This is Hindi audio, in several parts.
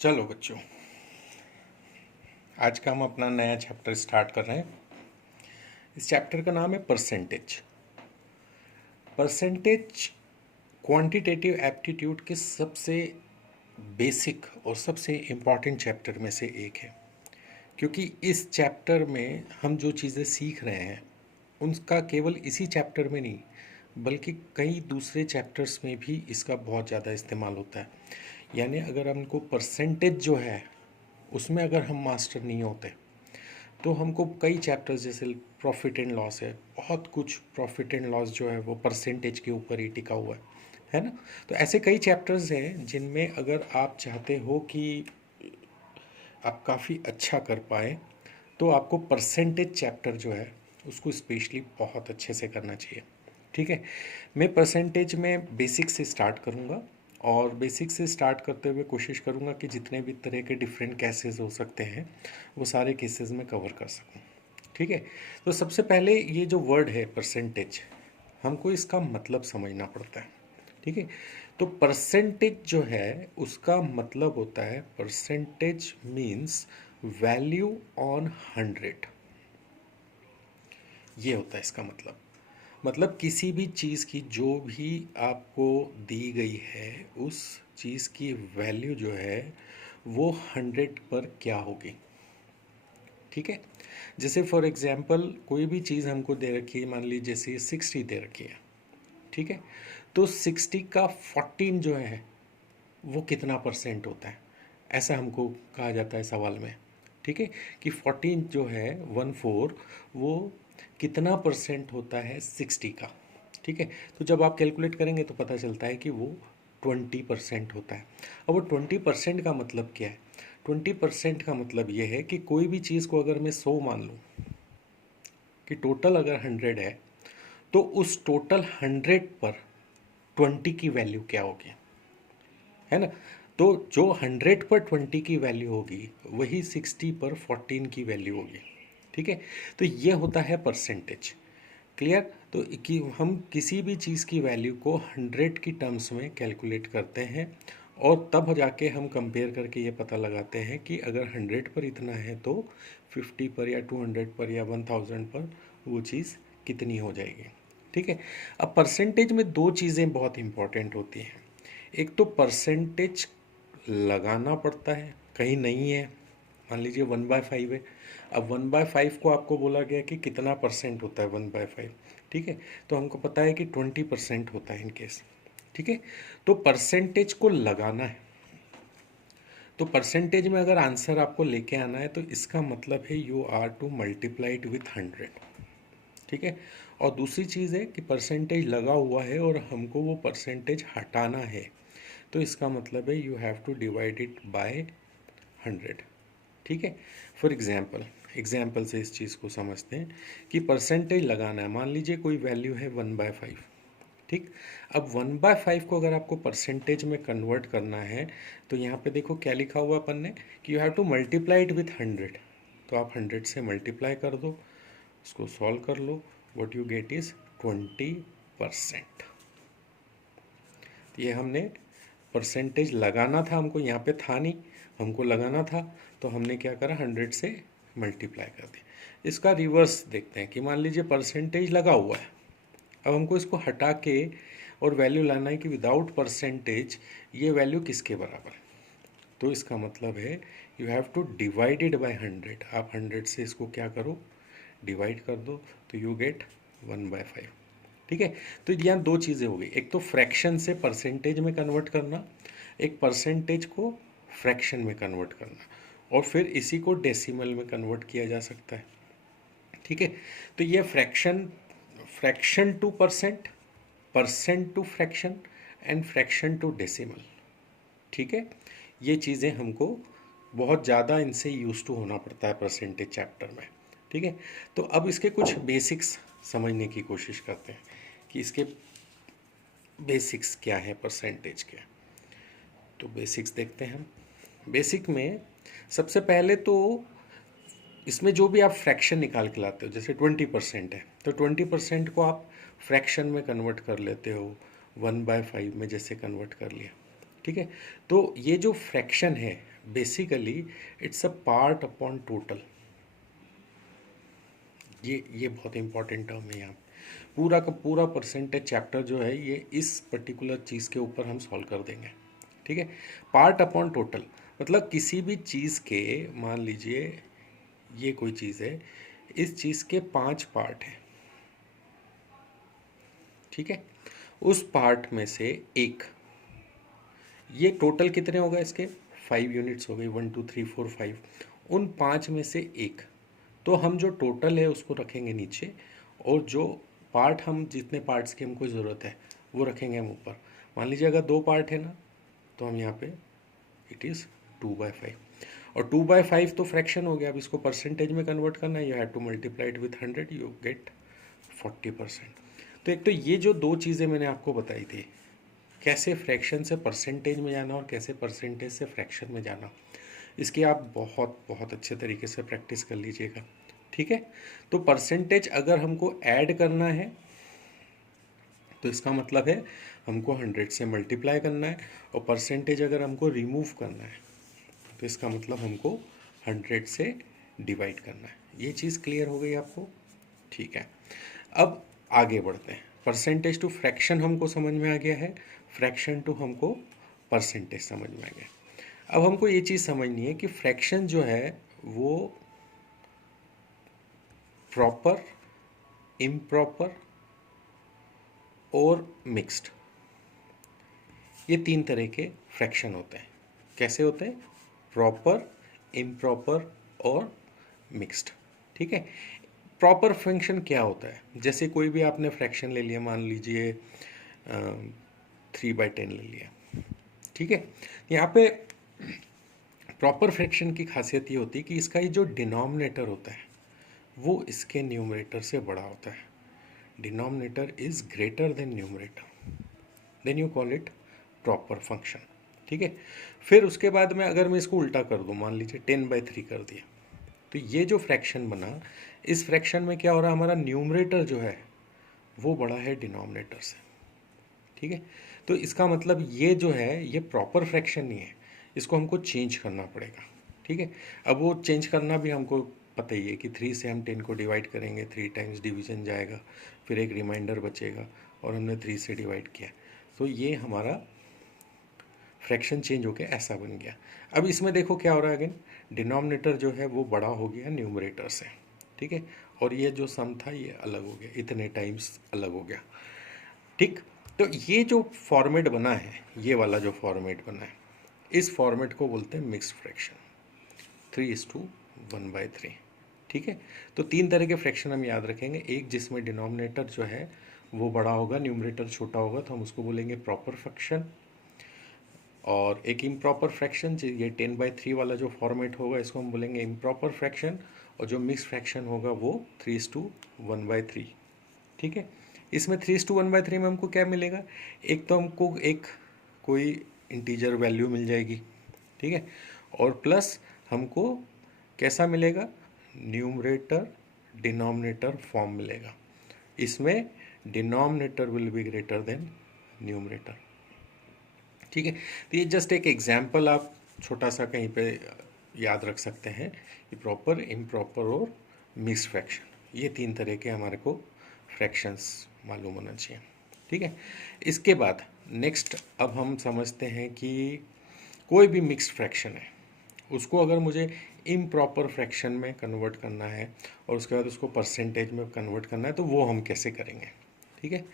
चलो बच्चों, आज का हम अपना नया चैप्टर स्टार्ट कर रहे हैं। इस चैप्टर का नाम है परसेंटेज। परसेंटेज क्वांटिटेटिव एप्टीट्यूड के सबसे बेसिक और सबसे इम्पॉर्टेंट चैप्टर में से एक है, क्योंकि इस चैप्टर में हम जो चीज़ें सीख रहे हैं उनका केवल इसी चैप्टर में नहीं बल्कि कई दूसरे चैप्टर्स में भी इसका बहुत ज़्यादा इस्तेमाल होता है। यानी अगर हमको परसेंटेज जो है उसमें अगर हम मास्टर नहीं होते तो हमको कई चैप्टर्स जैसे प्रॉफिट एंड लॉस है, बहुत कुछ प्रॉफिट एंड लॉस जो है वो परसेंटेज के ऊपर ही टिका हुआ है ना। तो ऐसे कई चैप्टर्स हैं जिनमें अगर आप चाहते हो कि आप काफ़ी अच्छा कर पाए तो आपको परसेंटेज चैप्टर जो है उसको स्पेशली बहुत अच्छे से करना चाहिए। ठीक है, मैं परसेंटेज में बेसिक से स्टार्ट करूँगा और बेसिक से स्टार्ट करते हुए कोशिश करूँगा कि जितने भी तरह के डिफरेंट केसेस हो सकते हैं वो सारे केसेस में कवर कर सकूँ। ठीक है, तो सबसे पहले ये जो वर्ड है परसेंटेज, हमको इसका मतलब समझना पड़ता है। ठीक है, तो परसेंटेज जो है उसका मतलब होता है, परसेंटेज मीन्स वैल्यू ऑन 100। ये होता है इसका मतलब किसी भी चीज़ की जो भी आपको दी गई है उस चीज़ की वैल्यू जो है वो 100 पर क्या होगी। ठीक है, जैसे फॉर एग्जांपल कोई भी चीज़ हमको दे रखी है, मान लीजिए जैसे 60 दे रखी है। ठीक है, तो 60 का 14 जो है वो कितना परसेंट होता है, ऐसा हमको कहा जाता है सवाल में। ठीक है, कि 14 जो है 14 वो कितना परसेंट होता है 60 का। ठीक है, तो जब आप कैलकुलेट करेंगे तो पता चलता है कि वो 20% होता है। अब वो 20% का मतलब क्या है? 20% का मतलब ये है कि कोई भी चीज़ को अगर मैं 100 मान लूँ कि टोटल अगर 100 है तो उस टोटल 100 पर 20 की वैल्यू क्या होगी, है ना। तो जो 100 पर 20 की वैल्यू होगी वही 60 पर 14 की वैल्यू होगी। ठीक है, तो ये होता है परसेंटेज। क्लियर? तो कि हम किसी भी चीज़ की वैल्यू को 100 की टर्म्स में कैलकुलेट करते हैं और तब जाके हम कंपेयर करके ये पता लगाते हैं कि अगर 100 पर इतना है तो 50 पर या 200 पर या 1000 पर वो चीज़ कितनी हो जाएगी। ठीक है, अब परसेंटेज में दो चीज़ें बहुत इंपॉर्टेंट होती हैं। एक तो परसेंटेज लगाना पड़ता है, कहीं नहीं है, मान लीजिए 1/5 है। अब 1/5 को आपको बोला गया कि कितना परसेंट होता है 1/5। ठीक है, तो हमको पता है कि 20% होता है इन केस। ठीक है, तो परसेंटेज को लगाना है। तो परसेंटेज में अगर आंसर आपको लेके आना है तो इसका मतलब है you are to multiply it with 100। ठीक है, और दूसरी चीज़ है कि परसेंटेज लगा हुआ है और हमको वो परसेंटेज हटाना है, तो इसका मतलब है you have to divide it by 100। ठीक है, फॉर एग्जाम्पल से इस चीज़ को समझते हैं कि परसेंटेज लगाना है। मान लीजिए कोई वैल्यू है 1/5। ठीक, अब 1/5 को अगर आपको परसेंटेज में कन्वर्ट करना है तो यहाँ पे देखो क्या लिखा हुआ अपन ने कि you have to multiply it with 100। तो आप 100 से मल्टीप्लाई कर दो, उसको सॉल्व कर लो, व्हाट यू गेट इज़ 20%। ये हमने परसेंटेज लगाना था, हमको यहाँ पे था नहीं, हमको लगाना था तो हमने क्या करा 100 से मल्टीप्लाई कर दिया। इसका रिवर्स देखते हैं कि मान लीजिए परसेंटेज लगा हुआ है, अब हमको इसको हटा के और वैल्यू लाना है कि विदाउट परसेंटेज ये वैल्यू किसके बराबर है। तो इसका मतलब है you have two divided by 100। आप 100 से इसको क्या करो, डिवाइड कर दो, तो यू गेट 1/5। ठीक है, तो यहाँ दो चीज़ें हो गई, एक तो फ्रैक्शन से परसेंटेज में कन्वर्ट करना, एक परसेंटेज को फ्रैक्शन में कन्वर्ट करना, और फिर इसी को डेसिमल में कन्वर्ट किया जा सकता है। ठीक है, तो ये fraction to percent, percent to fraction and fraction to decimal. ठीक है, ये चीज़ें हमको बहुत ज़्यादा इनसे यूज टू होना पड़ता है परसेंटेज चैप्टर में। ठीक है, तो अब इसके कुछ बेसिक्स समझने की कोशिश करते हैं कि इसके बेसिक्स क्या है परसेंटेज के। तो बेसिक्स देखते हैं हम। बेसिक में सबसे पहले तो इसमें जो भी आप फ्रैक्शन निकाल के लाते हो, जैसे 20% है तो 20% को आप फ्रैक्शन में कन्वर्ट कर लेते हो, 1/5 में जैसे कन्वर्ट कर लिया। ठीक है, तो ये जो फ्रैक्शन है basically it's a part upon total. ये बहुत इंपॉर्टेंट टर्म है यहाँ पे। पूरा का पूरा परसेंटेज चैप्टर जो है ये इस पर्टिकुलर चीज़ के ऊपर हम सॉल्व कर देंगे। ठीक है, पार्ट अपॉन टोटल मतलब किसी भी चीज़ के, मान लीजिए ये कोई चीज़ है, इस चीज़ के 5 पार्ट हैं। ठीक है, उस पार्ट में से एक, ये टोटल कितने हो गए इसके, 5 यूनिट्स हो गई, 1 2 3 4 5, उन 5 में से एक, तो हम जो टोटल है उसको रखेंगे नीचे, और जो पार्ट, हम जितने पार्ट्स की हमको ज़रूरत है वो रखेंगे हम ऊपर। मान लीजिए अगर 2 पार्ट है ना, तो हम यहाँ पे इट इज़ 2/5, और 2/5 तो फ्रैक्शन हो गया। अब इसको परसेंटेज में कन्वर्ट करना है, you have to multiply it with 100, you get 40%। तो एक तो ये जो दो चीज़ें मैंने आपको बताई थी, कैसे फ्रैक्शन से परसेंटेज में जाना और कैसे परसेंटेज से फ्रैक्शन में जाना, इसकी आप बहुत बहुत अच्छे तरीके से प्रैक्टिस कर लीजिएगा। ठीक है, तो परसेंटेज अगर हमको ऐड करना है तो इसका मतलब है हमको 100 से मल्टीप्लाई करना है, और परसेंटेज अगर हमको रिमूव करना है तो इसका मतलब हमको 100 से डिवाइड करना है। ये चीज़ क्लियर हो गई आपको? ठीक है, अब आगे बढ़ते हैं। परसेंटेज टू फ्रैक्शन हमको समझ में आ गया है, फ्रैक्शन टू हमको परसेंटेज समझ में आ गया। अब हमको ये चीज़ समझनी है कि फ्रैक्शन जो है वो प्रॉपर, इम्प्रॉपर और मिक्स्ड, ये 3 तरह के फ्रैक्शन होते हैं। कैसे होते हैं? प्रॉपर, इम्प्रॉपर और मिक्स्ड। ठीक है, प्रॉपर फ्रैक्शन क्या होता है? जैसे कोई भी आपने फ्रैक्शन ले लिया, मान लीजिए 3/10 ले लिया। ठीक है, यहाँ पे प्रॉपर फ्रैक्शन की खासियत ये होती है कि इसका ये जो डिनोमिनेटर होता है वो इसके न्यूमरेटर से बड़ा होता है। Denominator is greater than numerator, then you call it proper function. ठीक है, फिर उसके बाद में अगर मैं इसको उल्टा कर दूं, मान लीजिए 10/3 कर दिया, तो ये जो फ्रैक्शन बना, इस फ्रैक्शन में क्या हो रहा है, हमारा न्यूमरेटर जो है वो बड़ा है डिनोमिनेटर से। ठीक है, तो इसका मतलब ये जो है ये प्रॉपर फ्रैक्शन नहीं है, इसको हमको चेंज करना पड़ेगा। ठीक है, अब वो चेंज करना भी हमको पता ही है कि 3 से हम 10 को डिवाइड करेंगे, 3 टाइम्स डिवीजन जाएगा, फिर एक रिमाइंडर बचेगा, और हमने 3 से डिवाइड किया, तो ये हमारा फ्रैक्शन चेंज होकर ऐसा बन गया। अब इसमें देखो क्या हो रहा है, अगेन डिनोमिनेटर जो है वो बड़ा हो गया न्यूमरेटर से। ठीक है, और ये जो सम था ये अलग हो गया, इतने टाइम्स अलग हो गया। ठीक, तो ये जो फॉर्मेट बना है, ये वाला जो फॉर्मेट बना है, इस फॉर्मेट को बोलते हैं मिक्स्ड फ्रैक्शन, 3:1/3। ठीक है, तो 3 तरह के फ्रैक्शन हम याद रखेंगे। एक जिसमें डिनोमिनेटर जो है वो बड़ा होगा, न्यूमरेटर छोटा होगा, तो हम उसको बोलेंगे प्रॉपर फ्रैक्शन। और एक इम्प्रॉपर फ्रैक्शन, ये 10/3 वाला जो फॉर्मेट होगा इसको हम बोलेंगे इम्प्रॉपर फ्रैक्शन, और जो मिक्स फ्रैक्शन होगा वो 3:1/3। ठीक है, इसमें 3:1/3 में हमको क्या मिलेगा, एक तो हमको एक कोई इंटीजर वैल्यू मिल जाएगी। ठीक है, और प्लस हमको कैसा मिलेगा, न्यूमरेटर डिनोमिनेटर फॉर्म मिलेगा। इसमें denominator will be greater than numerator. ठीक है, तो ये जस्ट एक एग्जाम्पल आप छोटा सा कहीं पे याद रख सकते हैं कि प्रॉपर, इम्प्रॉपर और मिक्स फ्रैक्शन, ये 3 तरह के हमारे को फ्रैक्शंस मालूम होना चाहिए। ठीक है, इसके बाद नेक्स्ट अब हम समझते हैं कि कोई भी मिक्स्ड फ्रैक्शन है, उसको अगर मुझे इम्प्रॉपर फ्रैक्शन में कन्वर्ट करना है और उसके बाद उसको परसेंटेज में कन्वर्ट करना है, तो वो हम कैसे करेंगे? ठीक है,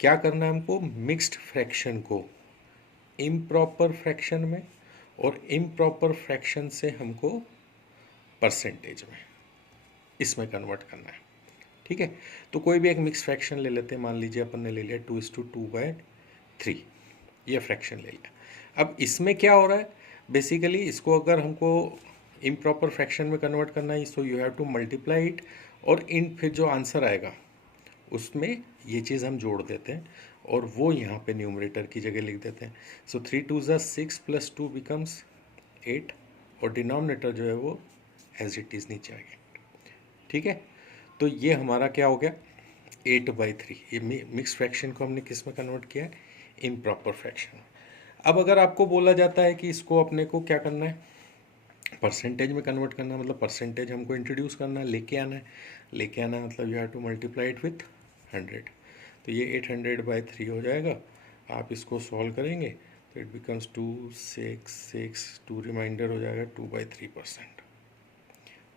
क्या करना है हमको, मिक्स्ड फ्रैक्शन को इम्प्रॉपर फ्रैक्शन में, और इम्प्रॉपर फ्रैक्शन से हमको परसेंटेज में, इसमें कन्वर्ट करना है। ठीक है, तो कोई भी एक मिक्स फ्रैक्शन ले लेते हैं, मान लीजिए अपन ने ले लिया 2:2/3, ये फ्रैक्शन ले लिया। अब इसमें क्या हो रहा है, बेसिकली इसको अगर हमको इम्प्रॉपर फ्रैक्शन में कन्वर्ट करना है, so you have to multiply it, और इन फिर जो आंसर आएगा उसमें ये चीज़ हम जोड़ देते हैं, और वो यहाँ पे न्यूमरेटर की जगह लिख देते हैं। सो 3×2 = 6 + 2 बिकम्स 8, और डिनोमिनेटर जो है वो एज इट इज़ नीचे आ गया। ठीक है, तो ये हमारा क्या हो गया, 8/3। ये मिक्स फ्रैक्शन को हमने किस में कन्वर्ट किया है, इम्प्रॉपर फ्रैक्शन। अब अगर आपको बोला जाता है कि इसको अपने को क्या करना है, परसेंटेज में कन्वर्ट करना, मतलब परसेंटेज हमको इंट्रोड्यूस करना है, लेके आना है। लेके आना मतलब you have to multiply it with 100। तो ये 800/3 हो जाएगा। आप इसको सॉल्व करेंगे तो इट बिकम्स 266, 2 रिमाइंडर हो जाएगा 2/3%।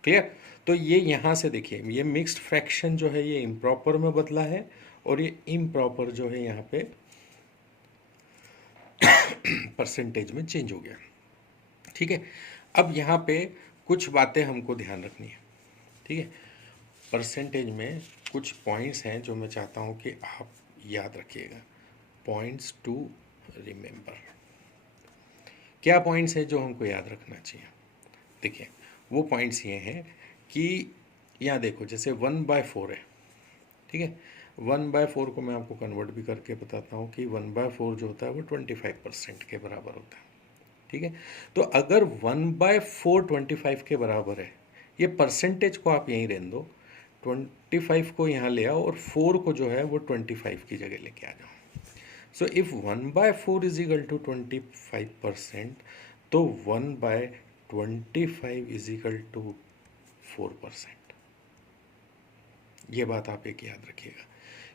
क्लियर। तो ये यहाँ से देखिए, ये मिक्स्ड फ्रैक्शन जो है ये इम्प्रॉपर में बदला है, और ये इम्प्रॉपर जो है यहाँ पे परसेंटेज में चेंज हो गया। ठीक है। अब यहाँ पे कुछ बातें हमको ध्यान रखनी है। ठीक है। परसेंटेज में कुछ पॉइंट्स हैं जो मैं चाहता हूँ कि आप याद रखिएगा। Points to remember. क्या पॉइंट्स हैं जो हमको याद रखना चाहिए? देखिए, वो पॉइंट्स ये हैं कि यहाँ देखो, जैसे 1/4 है। ठीक है। 1/4 को मैं आपको कन्वर्ट भी करके बताता हूँ कि 1/4 जो होता है वो 25% के बराबर होता है। ठीक है। तो अगर 1/4 25 के बराबर है, ये परसेंटेज को आप यहीं रहने दो, 25 को यहाँ ले आओ और 4 को जो है वो 25 की जगह लेके आ जाओ। So if 1/4 is equal to 25%, तो 1/25 इज इक्वल टू 4%। ये बात आप एक याद रखिएगा।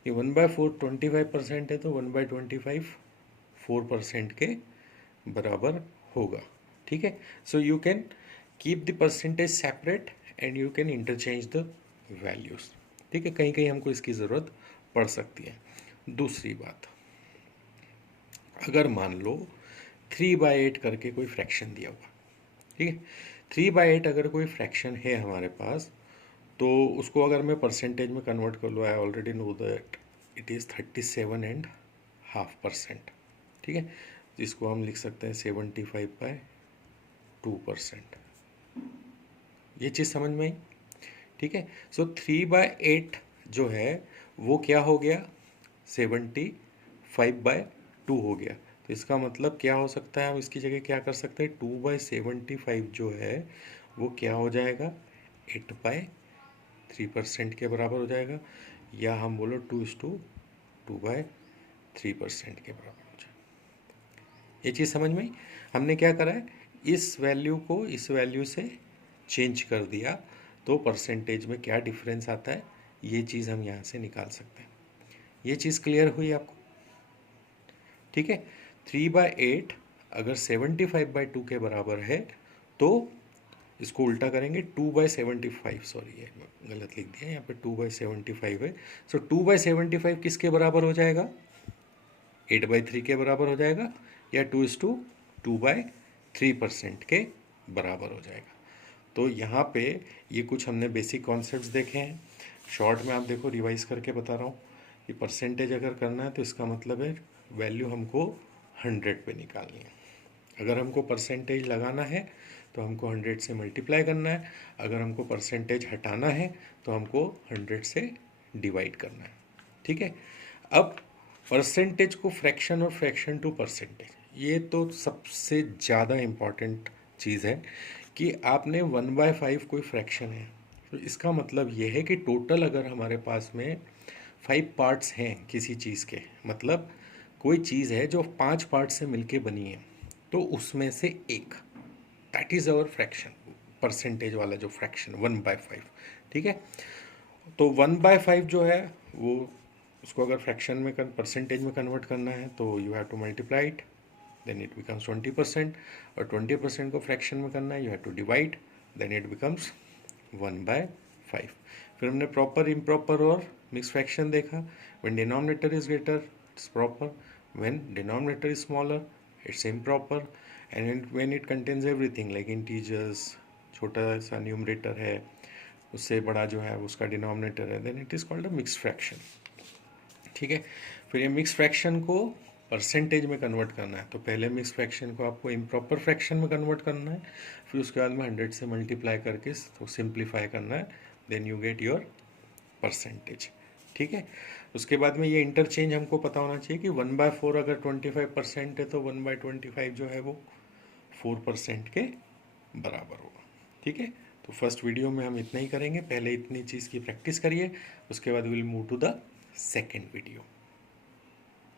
ये 1/4 25% है, तो 1/25 4% के बराबर होगा। ठीक है। So you can keep the percentage separate and you can interchange the values. ठीक है। कहीं कहीं हमको इसकी ज़रूरत पड़ सकती है। दूसरी बात, अगर मान लो 3/8 करके कोई फ्रैक्शन दिया हुआ, ठीक है, 3/8 अगर कोई फ्रैक्शन है हमारे पास, तो उसको अगर मैं परसेंटेज में कन्वर्ट कर लूँ, I already know that it is 37.5%। ठीक है। जिसको हम लिख सकते हैं 75/2%। ये चीज़ समझ में आई? ठीक है। सो 3/8 जो है वो क्या हो गया, 75/2 हो गया। तो इसका मतलब क्या हो सकता है, हम इसकी जगह क्या कर सकते हैं, 2/75 जो है वो क्या हो जाएगा, 8/3% के बराबर हो जाएगा, या हम बोलो 2:2/3% के बराबर हो जाएगा। ये चीज़ समझ में आई? हमने क्या करा है, इस वैल्यू को इस वैल्यू से चेंज कर दिया, तो परसेंटेज में क्या डिफरेंस आता है, ये चीज़ हम यहाँ से निकाल सकते हैं। ये चीज़ क्लियर हुई आपको? ठीक है। 3/8 अगर 75/2 के बराबर है, तो इसको उल्टा करेंगे, 2/75, सॉरी ये गलत लिख दिया, यहाँ पे 2/75 है। सो 2/75 किसके बराबर हो जाएगा, 8/3 के बराबर हो जाएगा, या 2:2/3% के बराबर हो जाएगा। तो यहाँ पे ये कुछ हमने बेसिक कॉन्सेप्ट्स देखे हैं। शॉर्ट में आप देखो, रिवाइज करके बता रहा हूँ कि परसेंटेज अगर करना है तो इसका मतलब है वैल्यू हमको 100 पे निकालनी है। अगर हमको परसेंटेज लगाना है तो हमको 100 से मल्टीप्लाई करना है। अगर हमको परसेंटेज हटाना है तो हमको 100 से डिवाइड करना है। ठीक है। अब परसेंटेज को फ्रैक्शन और फ्रैक्शन टू परसेंटेज, ये तो सबसे ज़्यादा इम्पॉर्टेंट चीज़ है कि आपने 1/5 कोई फ्रैक्शन है, तो इसका मतलब ये है कि टोटल अगर हमारे पास में 5 पार्ट्स हैं किसी चीज़ के, मतलब कोई चीज़ है जो 5 पार्ट से मिलके बनी है, तो उसमें से एक, that is our fraction, percentage वाला जो फ्रैक्शन 1/5। ठीक है। तो 1/5 जो है वो, उसको अगर फ्रैक्शन में परसेंटेज में कन्वर्ट करना है तो you have to multiply it, then it becomes 20%। और 20% को फ्रैक्शन में करना है, you have to divide, then it becomes 1/5। फिर हमने प्रॉपर, इम्प्रॉपर और मिक्स फ्रैक्शन देखा। When denominator is greater it's proper, when denominator is smaller it's improper, and when it contains everything like integers, छोटा सा न्यूमरेटर है, उससे बड़ा जो है उसका डिनोमिनेटर है, then it is called a mix fraction. ठीक है। फिर ये मिक्स फ्रैक्शन को परसेंटेज में कन्वर्ट करना है, तो पहले मिक्स फ्रैक्शन को आपको इम्प्रॉपर फ्रैक्शन में कन्वर्ट करना है, फिर उसके बाद में 100 से मल्टीप्लाई करके तो सिंप्लीफाई करना है, then you get your percentage. ठीक है। उसके बाद में ये इंटरचेंज हमको पता होना चाहिए कि 1/4 अगर 25% है तो 1/25 जो है वो 4% के बराबर होगा। ठीक है। तो फर्स्ट वीडियो में हम इतना ही करेंगे, पहले इतनी चीज़ की प्रैक्टिस करिए, उसके बाद will move to the second video.